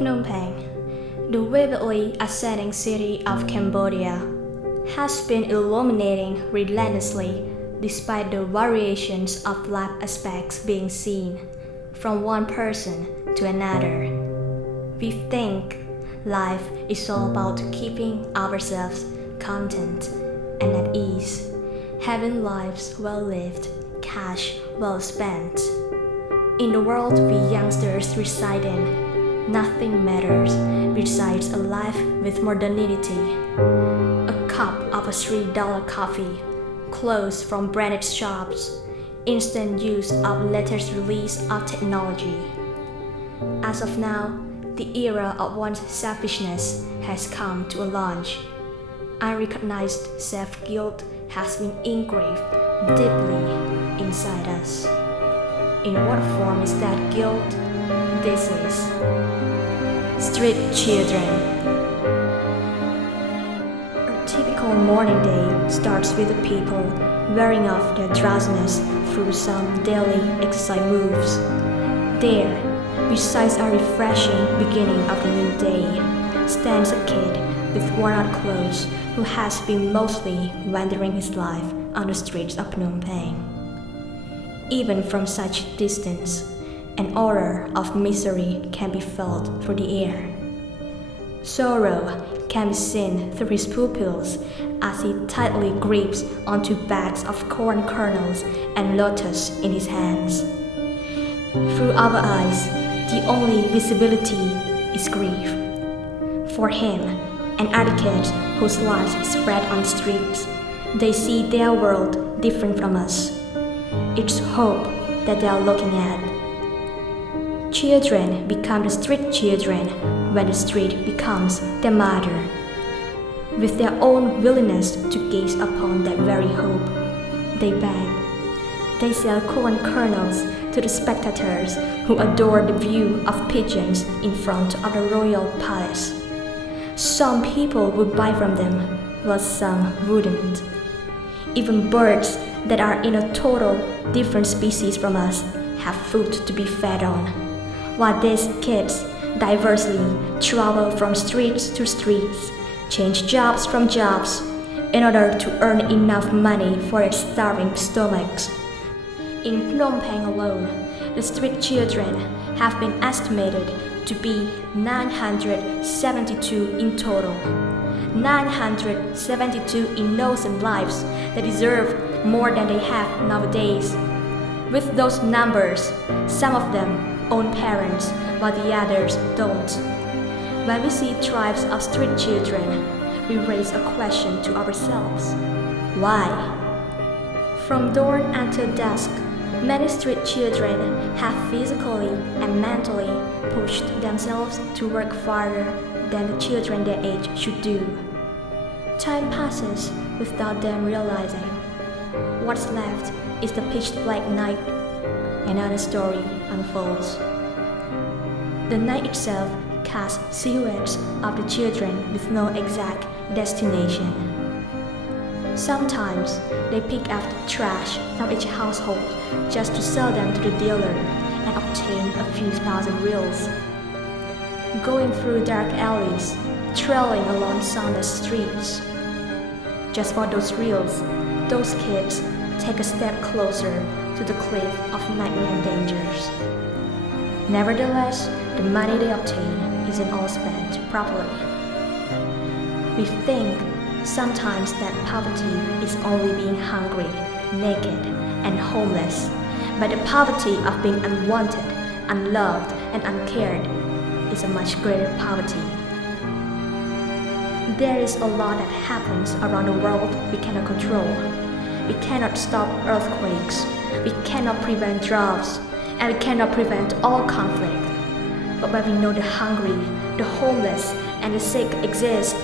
Phnom Penh, the vividly ascending city of Cambodia, has been illuminating relentlessly despite the variations of life aspects being seen from one person to another. We think life is all about keeping ourselves content and at ease, having lives well lived, cash well spent. In the world we youngsters reside in, nothing matters besides a life with modernity. A cup of a $3 coffee, clothes from branded shops, instant use of latest release of technology. As of now, the era of one's selfishness has come to a launch. Unrecognized self-guilt has been engraved deeply inside us. In what form is that guilt? This is street children. A typical morning day starts with the people wearing off their drowsiness through some daily exercise moves. There, besides a refreshing beginning of the new day, stands a kid with worn-out clothes who has been mostly wandering his life on the streets of Phnom Penh. Even from such distance, an aura of misery can be felt through the air. Sorrow can be seen through his pupils as he tightly grips onto bags of corn kernels and lotus in his hands. Through our eyes, the only visibility is grief. For him and other kids whose lives spread on the streets, they see their world different from us. It's hope that they are looking at. Children become the street children when the street becomes their mother. With their own willingness to gaze upon that very hope, they beg. They sell corn kernels to the spectators who adore the view of pigeons in front of the royal palace. Some people would buy from them, while some wouldn't. Even birds that are in a total different species from us have food to be fed on, while these kids diversely travel from streets to streets, change jobs from jobs, in order to earn enough money for their starving stomachs. In Phnom Penh alone, the street children have been estimated to be 972 in total. 972 innocent lives that deserve more than they have nowadays. With those numbers, some of them own parents while the others don't. When we see tribes of street children, we raise a question to ourselves. Why? From dawn until dusk, many street children have physically and mentally pushed themselves to work farther than the children their age should do. Time passes without them realizing. What's left is the pitch black night. Another story unfolds. The night itself casts silhouettes of the children with no exact destination. Sometimes they pick up the trash from each household just to sell them to the dealer and obtain a few thousand reals. Going through dark alleys, trailing along soundless streets. Just for those reals, those kids take a step closer to the cliff of nightmare dangers. Nevertheless, the money they obtain isn't all spent properly. We think sometimes that poverty is only being hungry, naked, and homeless, but the poverty of being unwanted, unloved, and uncared is a much greater poverty. There is a lot that happens around the world we cannot control. We cannot stop earthquakes, we cannot prevent droughts, and we cannot prevent all conflict. But when we know the hungry, the homeless, and the sick exist,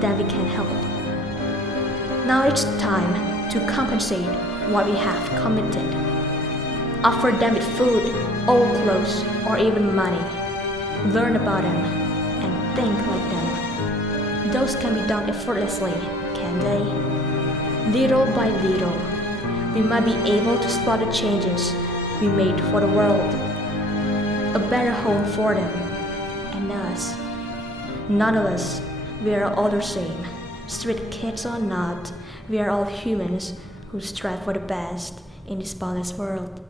then we can help. Now it's time to compensate what we have committed. Offer them with food, old clothes, or even money. Learn about them and think like them. Those can be done effortlessly, can they? Little by little, we might be able to spot the changes we made for the world. A better home for them, and us. None of us, we are all the same. Street kids or not, we are all humans who strive for the best in this balanced world.